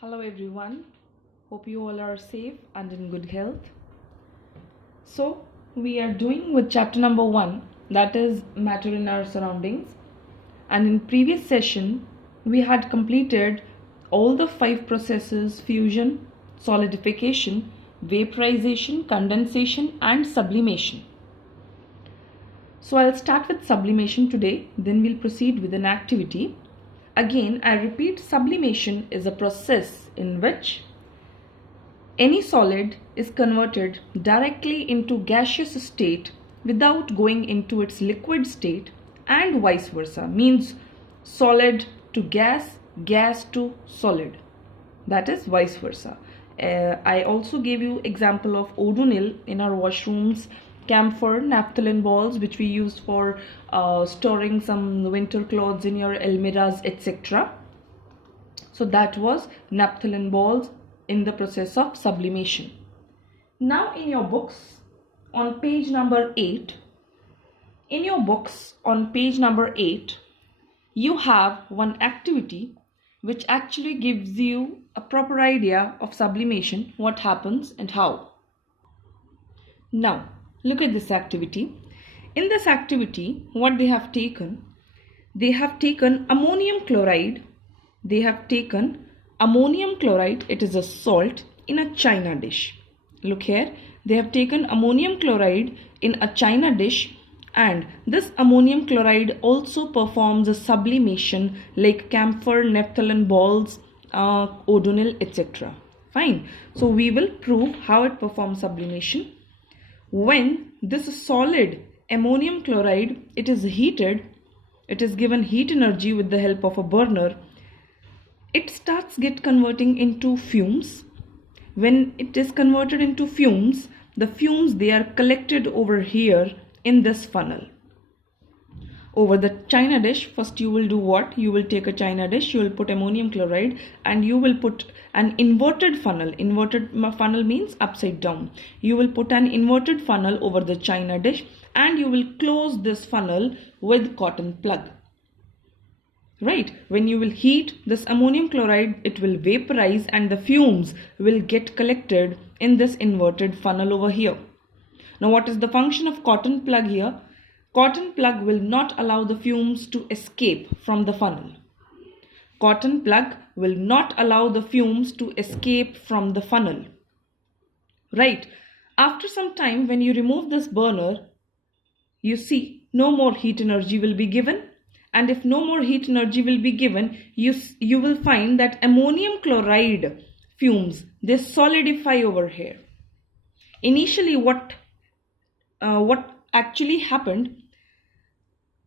Hello everyone, hope you all are safe and in good health. So we are doing with chapter number 1, that is matter in our surroundings, and in previous session we had completed all the 5 processes: fusion, solidification, vaporization, condensation and sublimation. So I'll start with sublimation today, then we'll proceed with an activity. Again, I repeat, sublimation is a process in which any solid is converted directly into gaseous state without going into its liquid state, and vice versa, means solid to gas, gas to solid. That is vice versa. I also gave you example of Odonil in our washrooms, camphor, naphthalene balls, which we used for storing some winter clothes in your almirahs, etc. So that was naphthalene balls in the process of sublimation. Now in your books on page number 8, you have one activity which actually gives you a proper idea of sublimation, what happens and how. Now look at this activity. In this activity, what they have taken ammonium chloride. It is a salt, in a china dish. Look here, they have taken ammonium chloride in a china dish, and this ammonium chloride also performs a sublimation like camphor, naphthalene balls, Odonil, etc. Fine. So we will prove how it performs sublimation. When this solid ammonium chloride, it is heated, it is given heat energy with the help of a burner, it starts converting into fumes. When it is converted into fumes, the fumes, they are collected over here in this funnel. Over the china dish, first you will do what? You will take a china dish, you will put ammonium chloride, and you will put an inverted funnel. Inverted funnel means upside down. You will put an inverted funnel over the china dish, and you will close this funnel with cotton plug. Right? When you will heat this ammonium chloride, it will vaporize and the fumes will get collected in this inverted funnel over here. Now what is the function of cotton plug here? Cotton plug will not allow the fumes to escape from the funnel. Cotton plug will not allow the fumes to escape from the funnel. Right? After some time, when you remove this burner, you see no more heat energy will be given. And if no more heat energy will be given, you will find that ammonium chloride fumes, they solidify over here. Initially, what actually happened,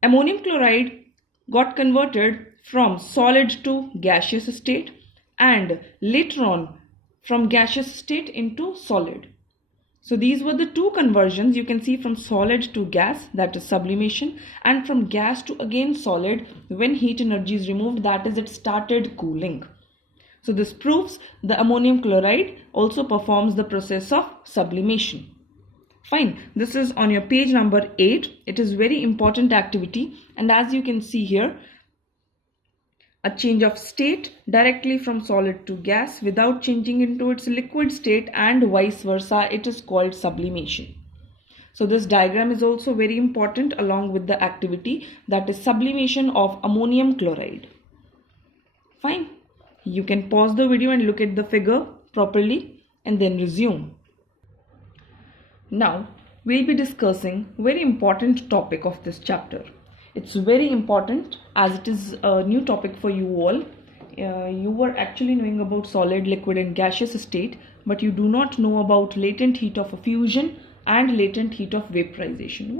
ammonium chloride got converted from solid to gaseous state, and later on from gaseous state into solid. So these were the two conversions. You can see from solid to gas, that is sublimation, and from gas to again solid, when heat energy is removed, that is it started cooling. So this proves the ammonium chloride also performs the process of sublimation. Fine. This is on your page number 8. It is very important activity, and as you can see here, a change of state directly from solid to gas without changing into its liquid state, and vice versa, it is called sublimation. So this diagram is also very important along with the activity, that is sublimation of ammonium chloride. Fine. You can pause the video and look at the figure properly and then resume. Now we'll be discussing very important topic of this chapter. It's very important as it is a new topic for you all. You were actually knowing about solid, liquid and gaseous state, but you do not know about latent heat of a fusion and latent heat of vaporization.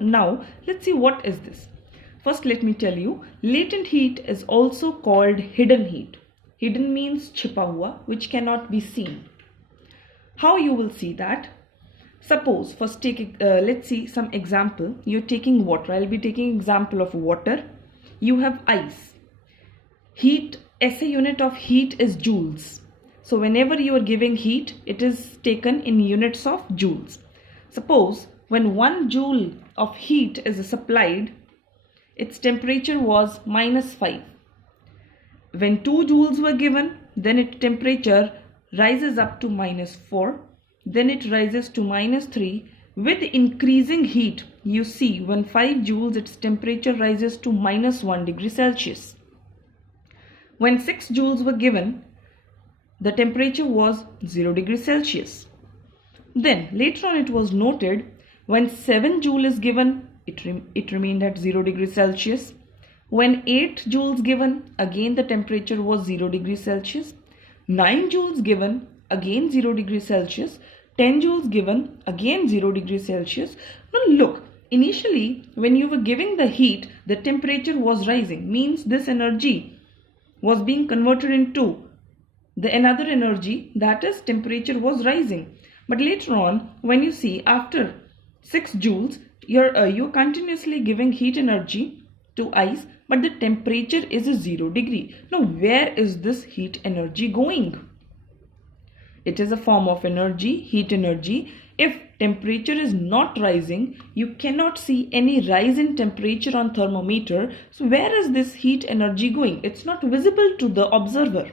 Now let's see what is this. First let me tell you, latent heat is also called hidden heat. Hidden means छिपा हुआ, which cannot be seen. How you will see that? Suppose, first let's see some example. You're taking water. I'll be taking example of water. You have ice. Heat, SI unit of heat is joules. So whenever you are giving heat, it is taken in units of joules. Suppose when 1 joule of heat is supplied, its temperature was -5. When 2 joules were given, then its temperature rises up to -4, then it rises to -3. With increasing heat, you see when 5 joules its temperature rises to -1 degree Celsius. When 6 joules were given, the temperature was 0 degree Celsius. Then later on it was noted when 7 joule is given, it remained at 0 degree Celsius. When 8 joules given, again the temperature was 0 degree Celsius. 9 joules given, again 0 degree Celsius. 10 joules given, again 0 degree Celsius. Now look, initially when you were giving the heat, the temperature was rising, means this energy was being converted into the another energy, that is temperature was rising. But later on, when you see after 6 joules, you're continuously giving heat energy to ice, but the temperature is 0 degree. Now where is this heat energy going? It is a form of energy, heat energy. If temperature is not rising, you cannot see any rise in temperature on thermometer. So where is this heat energy going? It's not visible to the observer.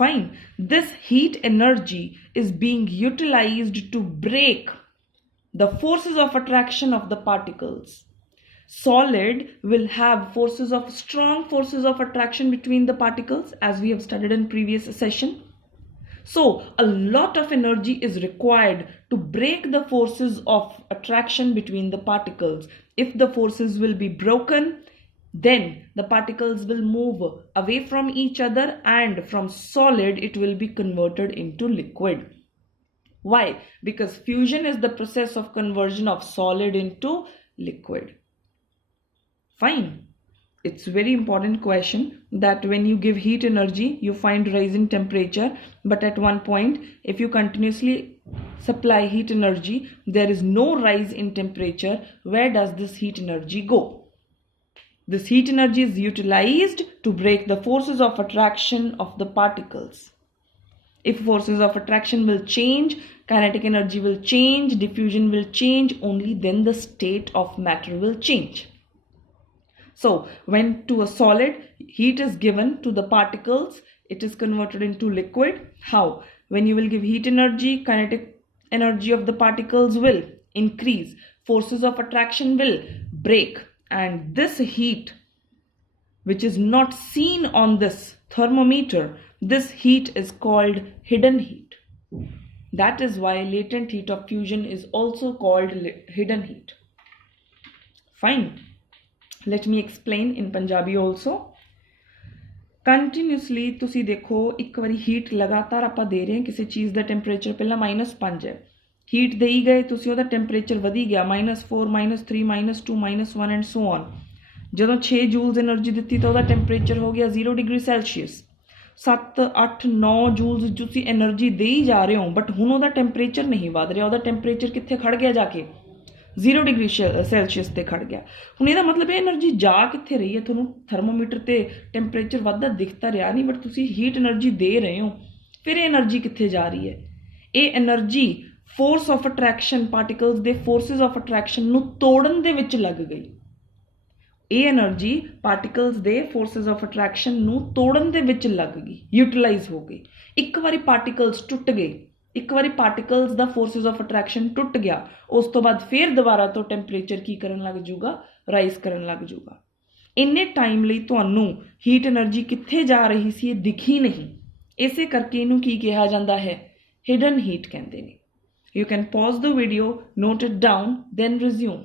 Fine. This heat energy is being utilized to break the forces of attraction of the particles. Solid will have strong forces of attraction between the particles, as we have studied in previous session. So a lot of energy is required to break the forces of attraction between the particles. If the forces will be broken, then the particles will move away from each other, and from solid it will be converted into liquid. Why? Because fusion is the process of conversion of solid into liquid. Fine. It's a very important question that when you give heat energy, you find rise in temperature. But at one point, if you continuously supply heat energy, there is no rise in temperature. Where does this heat energy go? This heat energy is utilized to break the forces of attraction of the particles. If forces of attraction will change, kinetic energy will change, diffusion will change, only then the state of matter will change. So when to a solid, heat is given to the particles, it is converted into liquid. How? When you will give heat energy, kinetic energy of the particles will increase, forces of attraction will break, and this heat, which is not seen on this thermometer, this heat is called hidden heat. That is why latent heat of fusion is also called hidden heat. Fine. Let me explain in Punjabi also. Continuously ਤੁਸੀਂ ਦੇਖੋ ਇੱਕ ਵਾਰੀ heat ਲਗਾਤਾਰ ਆਪਾਂ ਦੇ ਰਹੇ ਹਾਂ ਕਿਸੇ ਚੀਜ਼ ਦਾ ਟੈਂਪਰੇਚਰ ਪਹਿਲਾਂ -5 ਹੈ, ਹੀਟ ਦੇਈ ਗਏ ਤੁਸੀਂ, ਉਹਦਾ ਟੈਂਪਰੇਚਰ ਵਧੀ ਗਿਆ -4 -3 -2 -1 ਐਂਡ ਸੋ ਔਨ। ਜਦੋਂ 6 ਜੂਲਸ એનર્ਜੀ ਦਿੱਤੀ ਤਾਂ ਉਹਦਾ ਟੈਂਪਰੇਚਰ ਹੋ ਗਿਆ 0 ਡਿਗਰੀ ਸੈਲਸੀਅਸ। 7 8 9 ਜੂਲਸ ਤੁਸੀਂ એનર્ਜੀ ਦੇਈ ਜਾ ਰਹੇ ਹੋ, ਬਟ ਹੁਣ ਉਹਦਾ ਟੈਂਪਰੇਚਰ ਨਹੀਂ ਵਧ ਰਿਹਾ, ਉਹਦਾ ਟੈਂਪਰੇਚਰ ਕਿੱਥੇ ਖੜ ਗਿਆ ਜਾ ਕੇ 0 ਡਿਗਰੀ ਸੈਲਸੀਅਸ ਤੇ ਖੜ ਗਿਆ। ਹੁਣ ਇਹਦਾ ਮਤਲਬ ਇਹ એનર્ਜੀ ਜਾ ਕਿੱਥੇ ਰਹੀ ਹੈ? ਤੁਹਾਨੂੰ ਥਰਮੋਮੀਟਰ ਤੇ ਟੈਂਪਰੇਚਰ ਵੱਧਦਾ ਦਿਖਤਾ ਰਿਹਾ ਨਹੀਂ, ਬਟ ਤੁਸੀਂ ਹੀਟ એનર્ਜੀ ਦੇ ਰਹੇ ਹੋ, ਫਿਰ ਇਹ એનર્ਜੀ ਕਿੱਥੇ ਜਾ ਰਹੀ ਹੈ? ਇਹ energy force of attraction, particles ਦੇ ਫੋਰਸਿਸ ਆਫ ਅਟਰੈਕਸ਼ਨ ਨੂੰ ਤੋੜਨ ਦੇ ਵਿੱਚ ਲੱਗ ਗਈ। ਇਹ એનર્ਜੀ ਪਾਰਟੀਕਲਸ ਦੇ ਫੋਰਸਿਸ ਆਫ ਅਟਰੈਕਸ਼ਨ ਨੂੰ ਤੋੜਨ ਦੇ ਵਿੱਚ ਲੱਗ ਗਈ, ਯੂਟਿਲਾਈਜ਼ ਹੋ ਗਈ। ਇੱਕ ਵਾਰੀ ਪਾਰਟੀਕਲਸ ਟੁੱਟ ਗਏ, ਇੱਕ ਵਾਰੀ particles the forces of attraction ਟੁੱਟ ਗਿਆ, ਉਸ ਤੋਂ ਬਾਅਦ ਫਿਰ ਦੁਬਾਰਾ ਤੋਂ ਟੈਂਪਰੇਚਰ ਕੀ ਕਰਨ ਲੱਗ ਜੂਗਾ? ਰਾਈਜ਼ ਕਰਨ ਲੱਗ ਜੂਗਾ। ਇੰਨੇ ਟਾਈਮ ਲਈ ਤੁਹਾਨੂੰ ਹੀਟ એનર્ਜੀ ਕਿੱਥੇ ਜਾ ਰਹੀ ਸੀ ਇਹ ਦਿਖੀ ਨਹੀਂ, ਇਸੇ ਕਰਕੇ ਇਹਨੂੰ ਕੀ ਕਿਹਾ ਜਾਂਦਾ ਹੈ? ਹਿਡਨ ਹੀਟ ਕਹਿੰਦੇ ਨੇ। You can pause the video, note it down, then resume.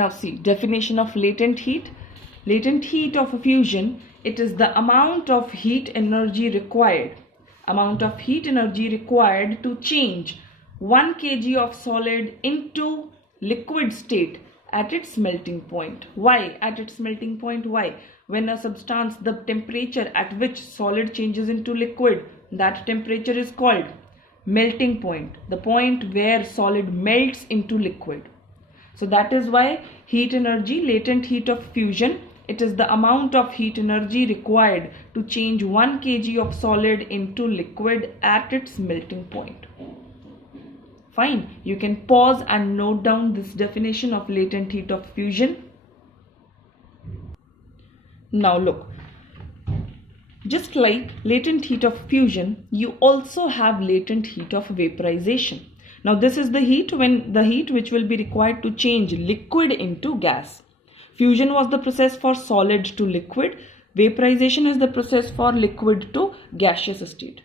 Now see, definition of latent heat. Latent heat of a fusion, it is the amount of heat energy required to change 1 kg of solid into liquid state at its melting point. Why at its melting point? Why? When a substance, the temperature at which solid changes into liquid, that temperature is called melting point, the point where solid melts into liquid. So that is why heat energy, latent heat of fusion, it is the amount of heat energy required to change 1 kg of solid into liquid at its melting point. Fine. You can pause and note down this definition of latent heat of fusion. Now look, Just like latent heat of fusion, you also have latent heat of vaporization. Now this is the heat which will be required to change liquid into gas. Fusion was the process for solid to liquid. Vaporization is the process for liquid to gaseous state.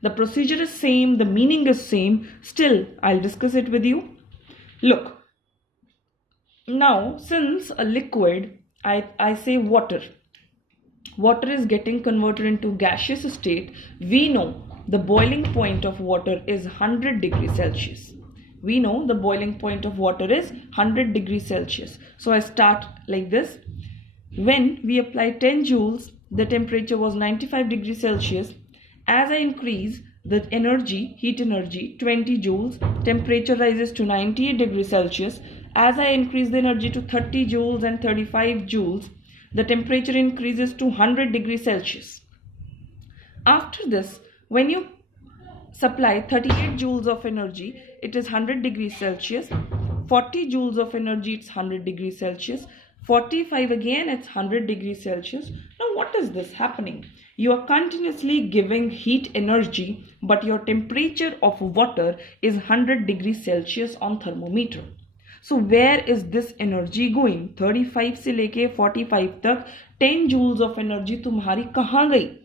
The procedure is same, the meaning is same. Still, I'll discuss it with you. Look, now since a liquid, I say water is getting converted into gaseous state, we know the boiling point of water is 100 degrees Celsius. We know the boiling point of water is 100 degrees Celsius. So I start like this. When we apply 10 joules, the temperature was 95 degrees Celsius. As I increase the energy, heat energy, 20 joules, temperature rises to 98 degrees Celsius. As I increase the energy to 30 joules and 35 joules, the temperature increases to 100 degrees Celsius. After this, when you supply 38 joules of energy, it is 100 degrees Celsius. 40 joules of energy, it's 100 degrees Celsius. 45 again, it's 100 degrees Celsius. Now what is this happening? You are continuously giving heat energy, but your temperature of water is 100 degrees Celsius on thermometer. So where is this energy going? 35 से लेके 45 तक 10 joules of energy तुम्हारी कहाँ गई?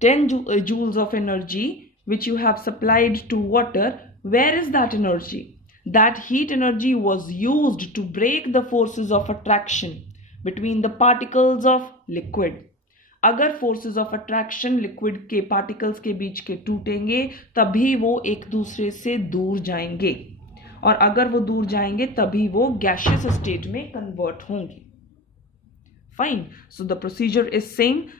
10 joules of energy which you have supplied to water, where is that energy? That heat energy was used to break the forces of attraction between the particles of liquid. अगर forces of attraction liquid के particles के बीच के टूटेंगे तभी वो एक दूसरे से दूर जाएंगे, और अगर वो दूर जाएंगे तभी वो gaseous state में convert होंगे. Fine. So the procedure is same.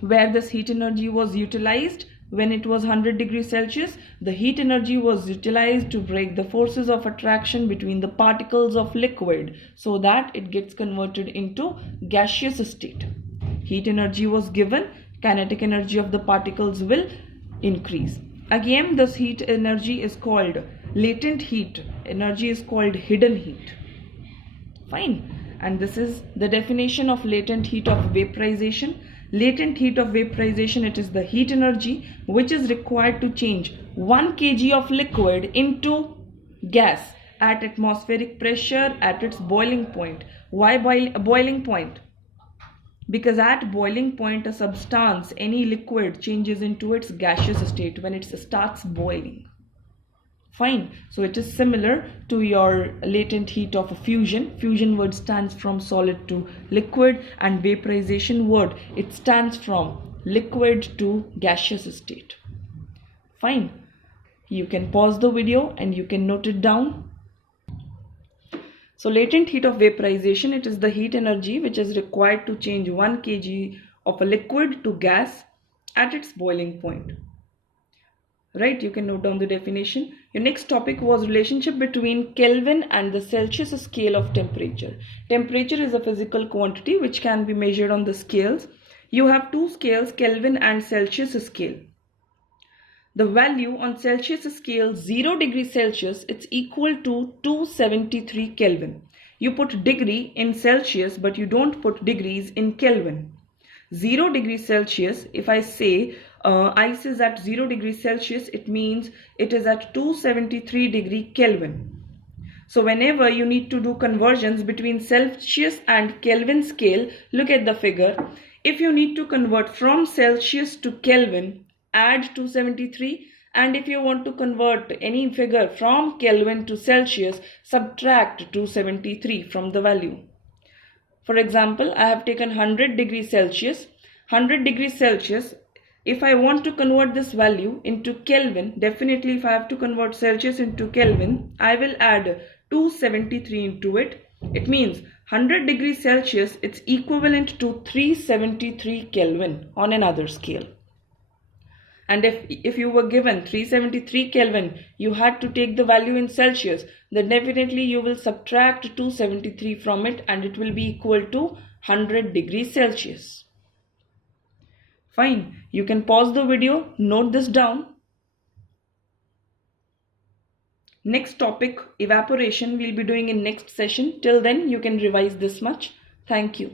Where this heat energy was utilized when it was 100 degrees Celsius, the heat energy was utilized to break the forces of attraction between the particles of liquid so that it gets converted into gaseous state. Heat energy was given, kinetic energy of the particles will increase. Again, this heat energy is called latent heat. Energy is called hidden heat. Fine. And this is the definition of latent heat of vaporization. Latent heat of vaporization, it is the heat energy which is required to change 1 kg of liquid into gas at atmospheric pressure at its boiling point. Why boiling point? Because at boiling point a substance, any liquid, changes into its gaseous state when it starts boiling. Fine. So it is similar to your latent heat of a fusion. Fusion word stands from solid to liquid, and vaporization word, it stands from liquid to gaseous state. Fine. You can pause the video and you can note it down. So latent heat of vaporization, it is the heat energy which is required to change 1 kg of a liquid to gas at its boiling point. Right, you can note down the definition. Your next topic was relationship between Kelvin and the Celsius scale of temperature. Temperature is a physical quantity which can be measured on the scales. You have two scales, Kelvin and Celsius scale. The value on Celsius scale 0 degrees Celsius, it's equal to 273 Kelvin. You put degree in Celsius but you don't put degrees in Kelvin. 0 degrees Celsius, if I say ice is at 0 degrees Celsius, it means it is at 273 degree Kelvin. So whenever you need to do conversions between Celsius and Kelvin scale, look at the figure. If you need to convert from Celsius to Kelvin, add 273, and if you want to convert any figure from Kelvin to Celsius, subtract 273 from the value. For example, I have taken 100 degrees Celsius. 100 degrees Celsius, if I want to convert this value into Kelvin, definitely if I have to convert Celsius into Kelvin, I will add 273 into it. It means 100 degrees Celsius, it's equivalent to 373 Kelvin on another scale. And if you were given 373 Kelvin, you had to take the value in Celsius, then definitely you will subtract 273 from it and it will be equal to 100 degrees Celsius. Fine. You can pause the video, note this down. Next topic, evaporation, we'll be doing in next session. Till then, you can revise this much. Thank you.